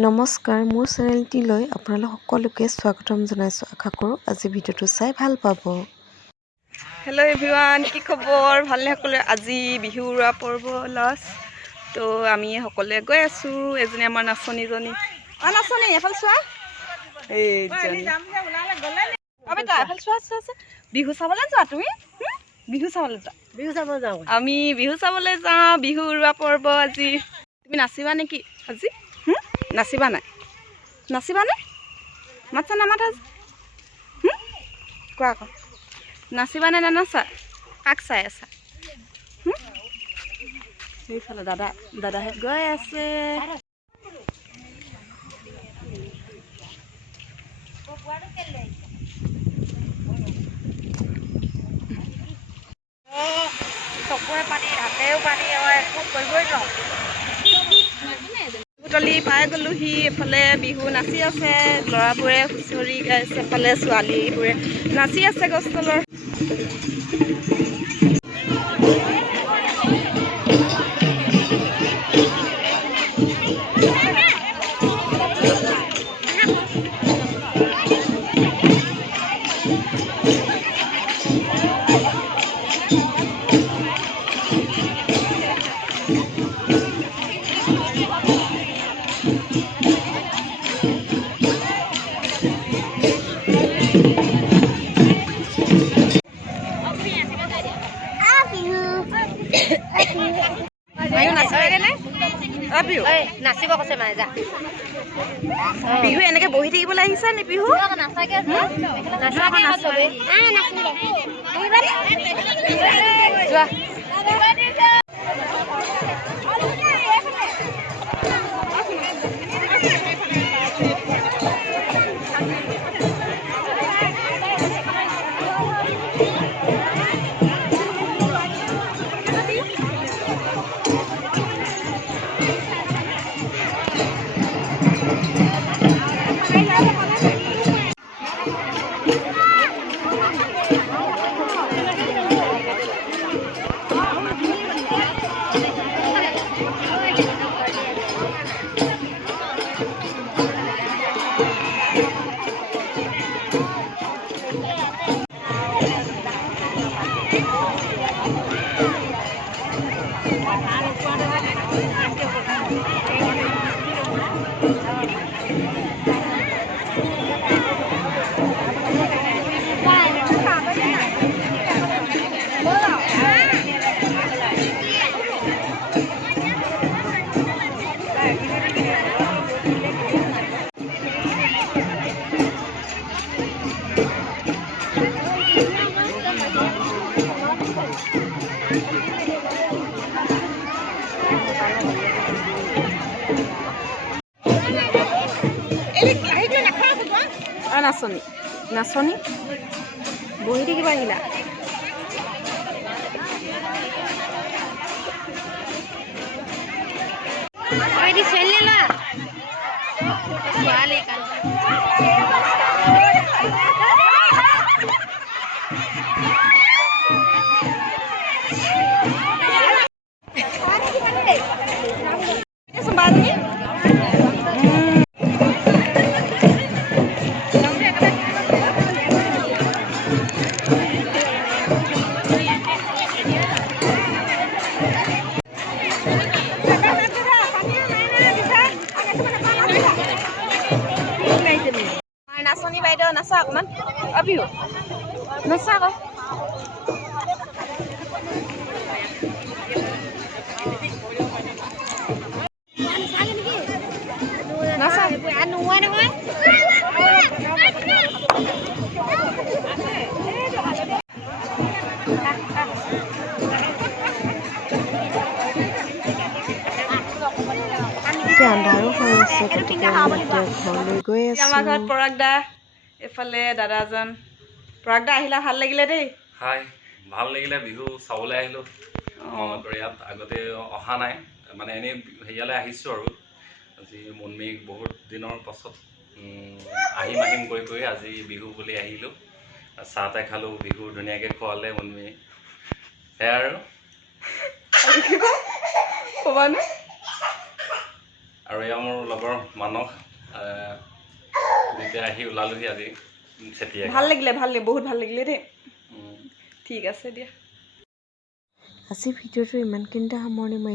নমস্কাৰ, মোৰ চেনেলটিলৈ আপোনালোক সকলোকে স্বাগতম জনাইছোঁ। আশা কৰোঁ আজি ভিডিঅ'টো চাই ভাল পাব। হেল্ল' এভৰিৱান, কি খবৰ? ভালনে সকলোৰে? আজি বিহু উৰুৱা পৰ্ব লাষ্ট, তো আমি সকলোৱে গৈ আছোঁ। এজনী আমাৰ নাচনীজনী, নাচনী এফালে চোৱা, এফালে চোৱা, বিহু চাবলৈ যোৱা তুমি? বিহু চাবলৈ যোৱা? আমি বিহু চাবলৈ যাওঁ। বিহু উৰুৱা পৰ্ব আজি। তুমি নাচিবা নেকি আজি? নাচিবা নাই? নাচিবানে? মাতছা নামাতা? কোৱা আকৌ, নাচিবানে নানাচা? কাক চাই আছা? সেইফালে দাদাহেঁত গৈ আছে। চকুৰে পানী, হাতেও পানী, একো কৰিবই নোৱাৰো। বুটলি পাই গ'লোহি। এফালে বিহু নাচি আছে, ল'ৰাবোৰে হুঁচৰি গাইছে, এফালে ছোৱালীবোৰে নাচি আছে গছ তলৰ। নাচিব কৈছে মায়ে, যা। বিহু এনেকে বহি থাকিবলৈ আহিছা নি? বিহু যোৱা। নাচনী নাচনী বহি থাকিব আহিলা? নাচনী বাইদেউ নাচা অকণমান। বিহু নাচা আকৌ। নাচা নোহোৱা নহয়। আন্ধাৰো হৈ আছে, গতিকে আমি এতিয়া ঘৰলৈ গৈ আছোঁ। আমাৰ ঘৰত পৰাগ দা, এইফালে দাদাজন। পৰাগ দা আহিলা, ভাল লাগিলে দেই। হাই, ভাল লাগিলে। বিহু চাবলৈ আহিলোঁ মনতৰ ইয়াত। আগতে অহা নাই, মানে এনেই হেৰিয়ালৈ আহিছোঁ আৰু। আজি মনমিক বহুত দিনৰ পাছত আহিম কৈ আজি বিহু বুলি আহিলোঁ। চাহ তাহ খালোঁ, বিহু ধুনীয়াকৈ খোৱালে মনমি। সেয়া আৰু আৰু এয়া মোৰ লগৰ মানস যেতিয়া আহি ওলালোহি আজি চেতিয়া ভাল লাগিলে বহুত ভাল লাগিলে দেই ঠিক আছে দিয়া আজি ভিডিঅ'টো ইমানখিনিতে সামৰণি মাৰিছোঁ